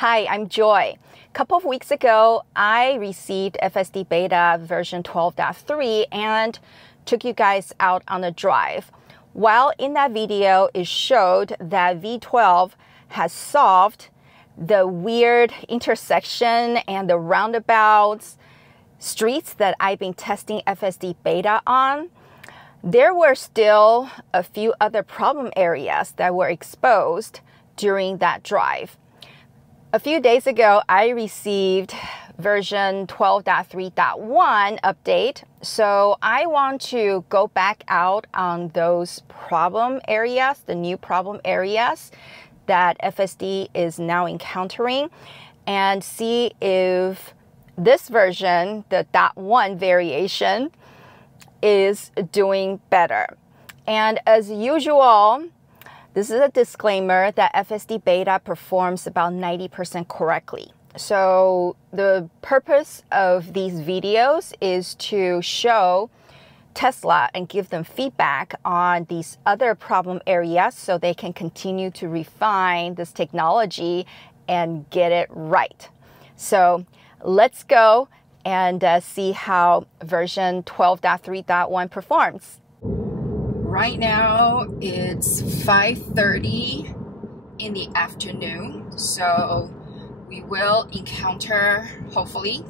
Hi, I'm Joy. A couple of weeks ago, I received FSD beta version 12.3 and took you guys out on a drive. While in that video, it showed that V12 has solved the weird intersection and the roundabouts streets that I've been testing FSD beta on. There were still a few other problem areas that were exposed during that drive. A few days ago, I received version 12.3.1 update, so I want to go back out on those problem areas, the new problem areas that FSD is now encountering, and see if this version, the .1 variation, is doing better. And as usual, this is a disclaimer that FSD beta performs about 90% correctly. So the purpose of these videos is to show Tesla and give them feedback on these other problem areas so they can continue to refine this technology and get it right. So let's go and see how version 12.3.1 performs. Right now it's 5:30 in the afternoon, so we will encounter, hopefully,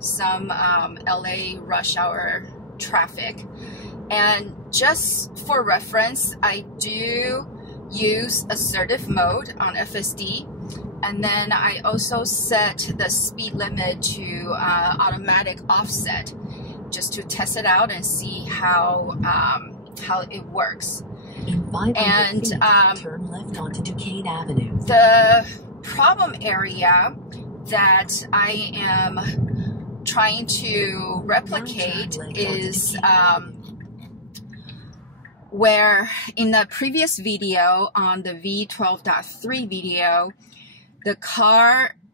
some LA rush hour traffic. And just for reference, I do use assertive mode on FSD, and then I also set the speed limit to automatic offset just to test it out and see how it works. In 500 feet, turn left onto Duquesne Avenue. The problem area that I am trying to replicate is where in the previous video on the V12.3 video,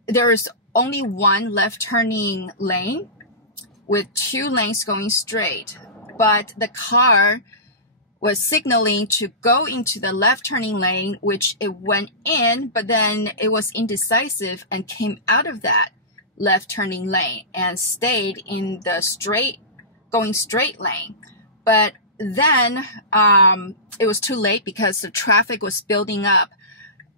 there is only one left turning lane with two lanes going straight, but the car was signaling to go into the left turning lane, which it went in, but then it was indecisive and came out of that left turning lane and stayed in the going straight lane. But then it was too late because the traffic was building up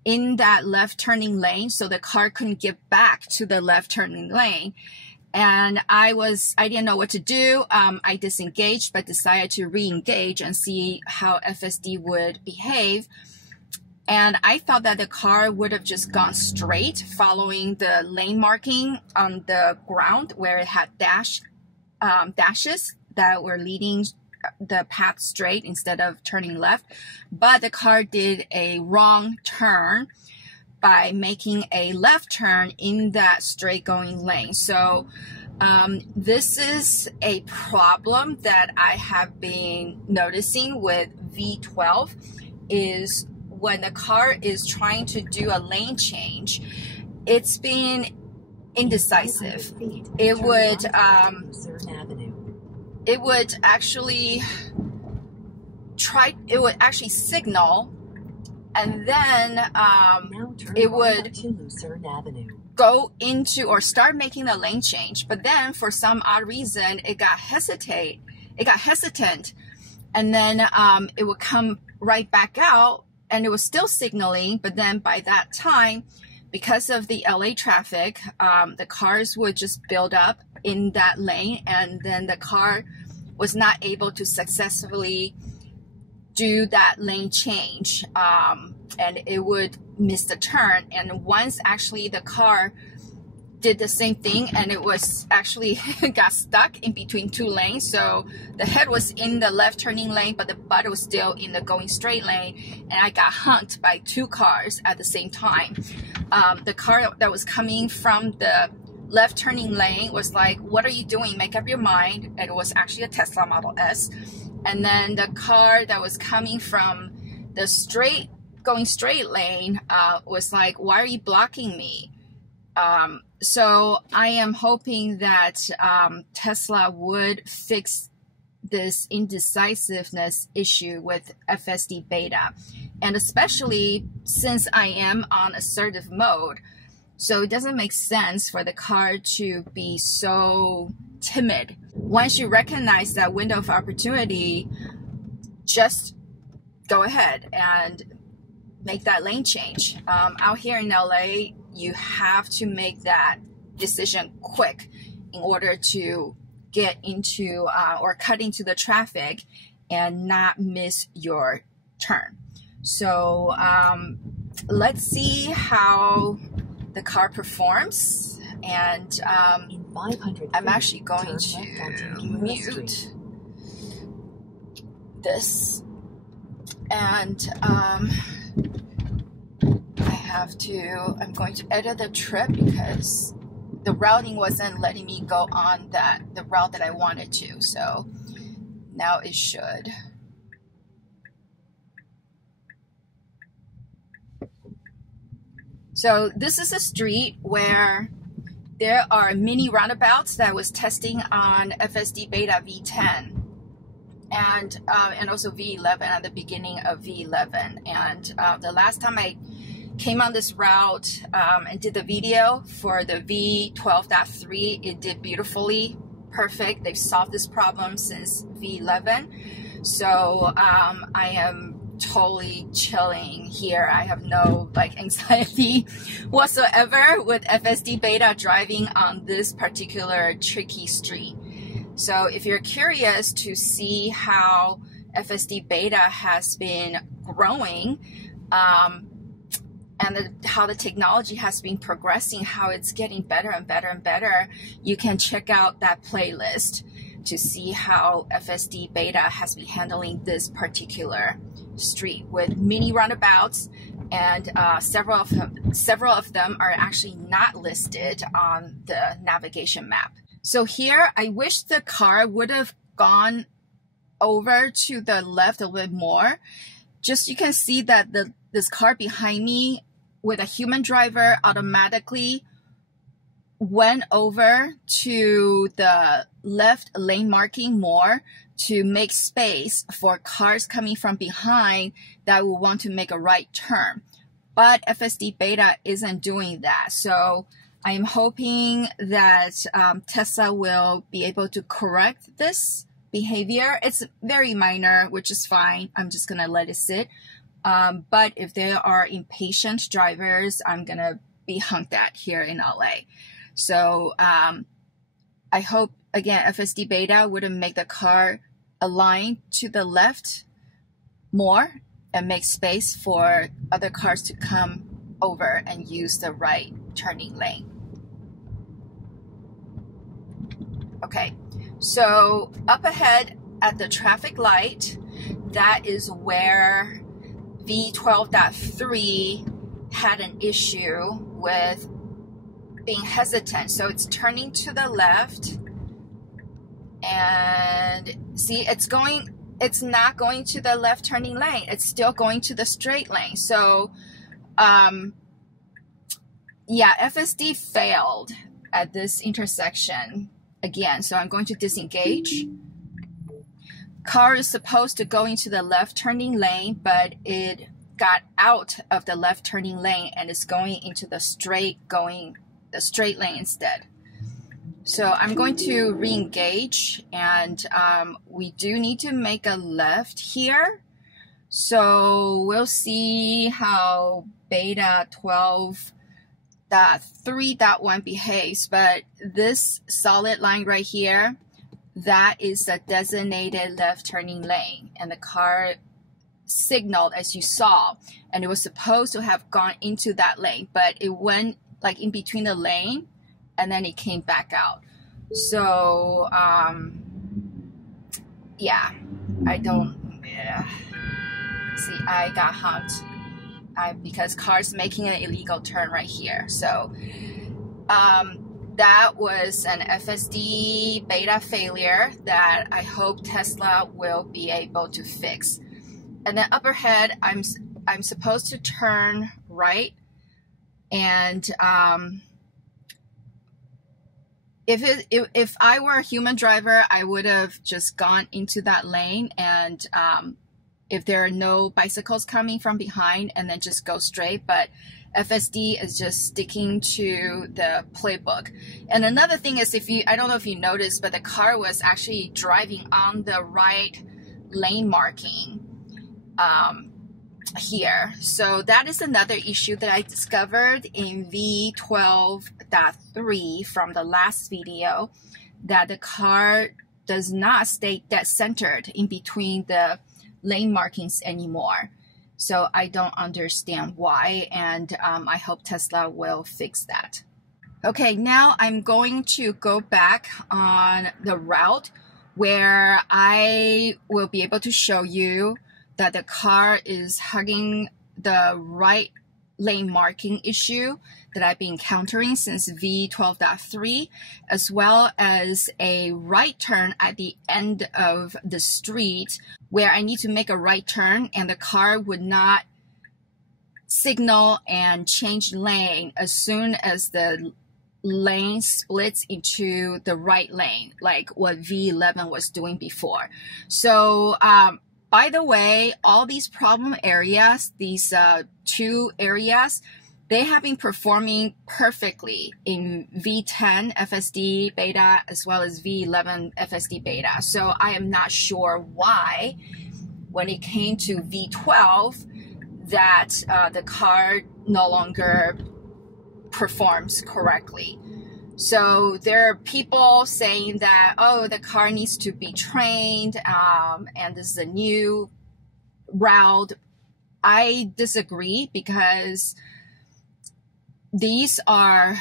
in that left turning lane, so the car couldn't get back to the left turning lane. And I didn't know what to do. I disengaged, but decided to re-engage and see how FSD would behave. And I thought that the car would have just gone straight, following the lane marking on the ground where it had dashes that were leading the path straight instead of turning left. But the car did a wrong turn by making a left turn in that straight going lane. So this is a problem that I have been noticing with V12 is when the car is trying to do a lane change, it's been indecisive. It would actually signal, and then it would go into or start making the lane change. But then for some odd reason, it got hesitant, and then it would come right back out, and it was still signaling. But then by that time, because of the LA traffic, the cars would just build up in that lane, and then the car was not able to successfully do that lane change, and it would miss the turn. And once actually the car did the same thing, and it was actually got stuck in between two lanes. So the head was in the left turning lane, but the butt was still in the going straight lane, and I got hunked by two cars at the same time. The car that was coming from the left turning lane was like, "What are you doing? Make up your mind." And it was actually a Tesla Model S. And then the car that was coming from the going straight lane was like, "Why are you blocking me?" So I am hoping that Tesla would fix this indecisiveness issue with FSD beta. And especially since I am on assertive mode, So it doesn't make sense for the car to be so timid. Once you recognize that window of opportunity, just go ahead and make that lane change. Out here in LA, you have to make that decision quick in order to get into or cut into the traffic and not miss your turn. So let's see how the car performs, and I'm actually going to mute this, and I'm going to edit the trip because the routing wasn't letting me go on the route that I wanted to. So now it should. So this is a street where there are mini roundabouts that I was testing on FSD Beta V10 and also V11 at the beginning of V11. And the last time I came on this route and did the video for the v12.3, it did beautifully, perfect. They've solved this problem since V11. So I am totally chilling here. I have no anxiety whatsoever with FSD Beta driving on this particular tricky street. So if you're curious to see how FSD Beta has been growing and how the technology has been progressing, how it's getting better and better and better, you can check out that playlist to see how FSD Beta has been handling this particular street with mini roundabouts, and several of them are actually not listed on the navigation map. So here, I wish the car would have gone over to the left a little bit more. Just you can see that this car behind me with a human driver automatically went over to the left lane marking more to make space for cars coming from behind that will want to make a right turn. But FSD Beta isn't doing that. So I'm hoping that Tesla will be able to correct this behavior. It's very minor, which is fine. I'm just going to let it sit. But if there are impatient drivers, I'm going to be honked at here in LA. So I hope, again, FSD Beta wouldn't make the car align to the left more and make space for other cars to come over and use the right turning lane. Okay, so up ahead at the traffic light, that is where v12.3 had an issue with being hesitant. So it's turning to the left, and see, it's not going to the left turning lane. It's still going to the straight lane. So yeah, FSD failed at this intersection again. So I'm going to disengage. Car is supposed to go into the left turning lane, but it got out of the left turning lane and is going into the straight lane instead. So I'm going to re-engage, and we do need to make a left here. So we'll see how Beta 12.3.1 behaves, but this solid line right here, that is a designated left turning lane, and the car signaled as you saw, and it was supposed to have gone into that lane, but it went in between the lane and then it came back out. So yeah, see, I got honked because car's making an illegal turn right here. So that was an FSD Beta failure that I hope Tesla will be able to fix. And then up ahead, I'm supposed to turn right, and if I were a human driver, I would have just gone into that lane, and if there are no bicycles coming from behind, and then just go straight. But FSD is just sticking to the playbook. And another thing is, I don't know if you noticed, but the car was actually driving on the right lane marking here. So that is another issue that I discovered in v12.3 from the last video, that the car does not stay dead centered in between the lane markings anymore. So I don't understand why, and I hope Tesla will fix that. Okay, now I'm going to go back on the route where I will be able to show you that the car is hugging the right lane marking issue that I've been encountering since v12.3, as well as a right turn at the end of the street where I need to make a right turn and the car would not signal and change lane as soon as the lane splits into the right lane, like what V11 was doing before. So by the way, all these problem areas, these two areas, they have been performing perfectly in V10 FSD beta as well as V11 FSD beta. So I am not sure why, when it came to V12, that the car no longer performs correctly. So there are people saying that, oh, the car needs to be trained, and this is a new route. I disagree, because these are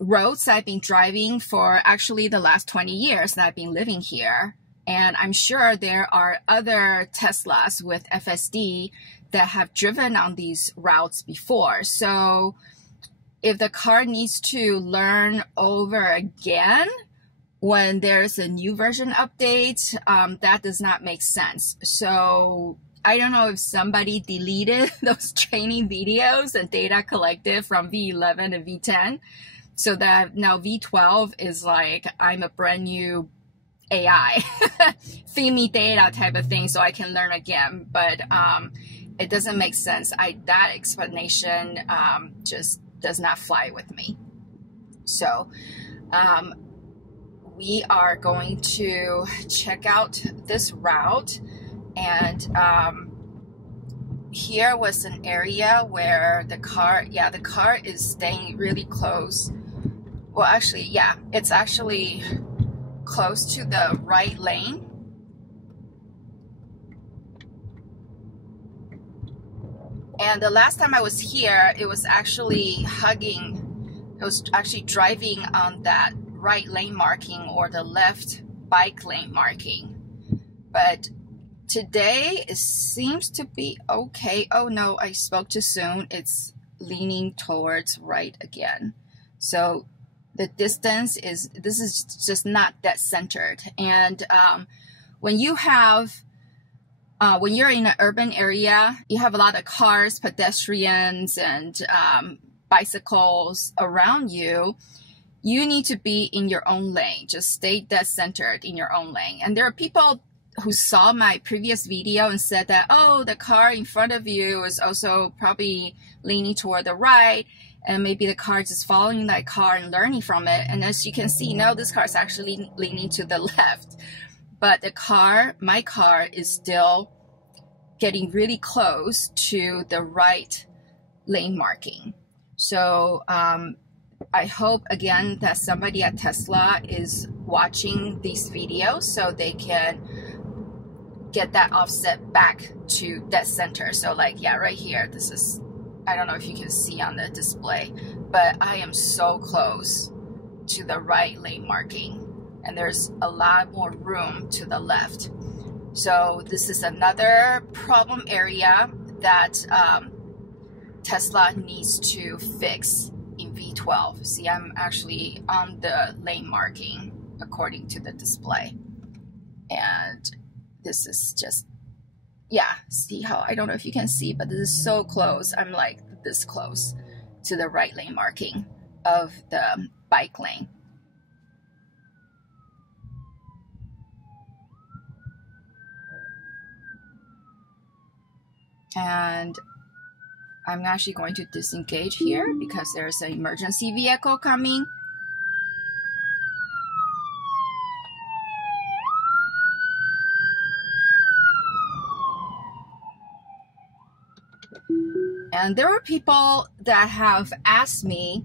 roads I've been driving for actually the last 20 years that I've been living here. And I'm sure there are other Teslas with FSD that have driven on these routes before. So if the car needs to learn over again when there's a new version update, that does not make sense. So I don't know if somebody deleted those training videos and data collected from V11 and V10, so that now V12 is like, I'm a brand new AI, feed me data type of thing so I can learn again. But it doesn't make sense. That explanation just does not fly with me. So we are going to check out this route, and here was an area where the car is staying really close. Well, actually, yeah, it's actually close to the right lane. And the last time I was here, it was actually driving on that right lane marking or the left bike lane marking. But today it seems to be okay. Oh no, I spoke too soon. It's leaning towards right again. So the distance is, this is just not that centered. And when you have when you're in an urban area, you have a lot of cars, pedestrians, and bicycles around you. You need to be in your own lane. Just stay dead centered in your own lane. And there are people who saw my previous video and said that, oh, the car in front of you is also probably leaning toward the right, and maybe the car is just following that car and learning from it. And as you can see, no, this car is actually leaning to the left. But the car, my car, is still getting really close to the right lane marking. So I hope, again, that somebody at Tesla is watching these videos so they can get that offset back to dead center. So like, yeah, right here, this is, I don't know if you can see on the display, but I am so close to the right lane marking, and there's a lot more room to the left. So this is another problem area that Tesla needs to fix in V12. See, I'm actually on the lane marking according to the display. And this is just, yeah, see how, I don't know if you can see, but this is so close. I'm like this close to the right lane marking of the bike lane. And I'm actually going to disengage here because there's an emergency vehicle coming. And there are people that have asked me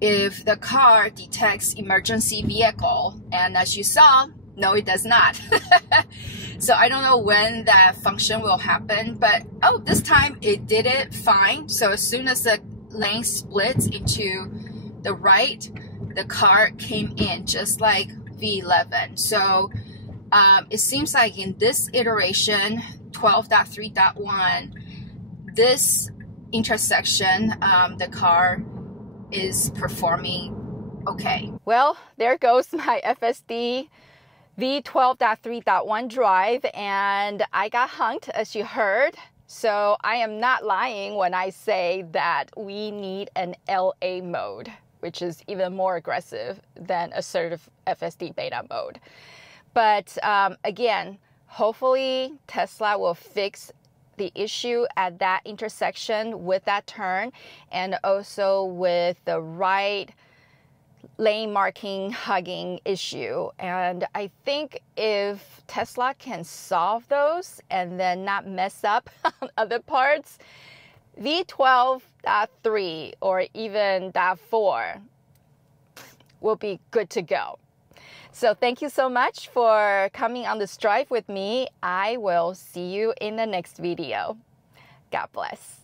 if the car detects emergency vehicle. And as you saw, no, it does not. So I don't know when that function will happen, but oh, this time it did it fine. So as soon as the lane splits into the right, the car came in just like V11. So it seems like in this iteration, 12.3.1, this intersection, the car is performing okay. Well, there goes my FSD v12.3.1 drive, and I got hunked, as you heard. So I am not lying when I say that we need an LA mode, which is even more aggressive than assertive FSD beta mode. But again, hopefully Tesla will fix the issue at that intersection with that turn, and also with the right lane marking hugging issue. And I think if Tesla can solve those and then not mess up on other parts, v12.3 or even .4 will be good to go. So thank you so much for coming on this drive with me. I will see you in the next video. God bless.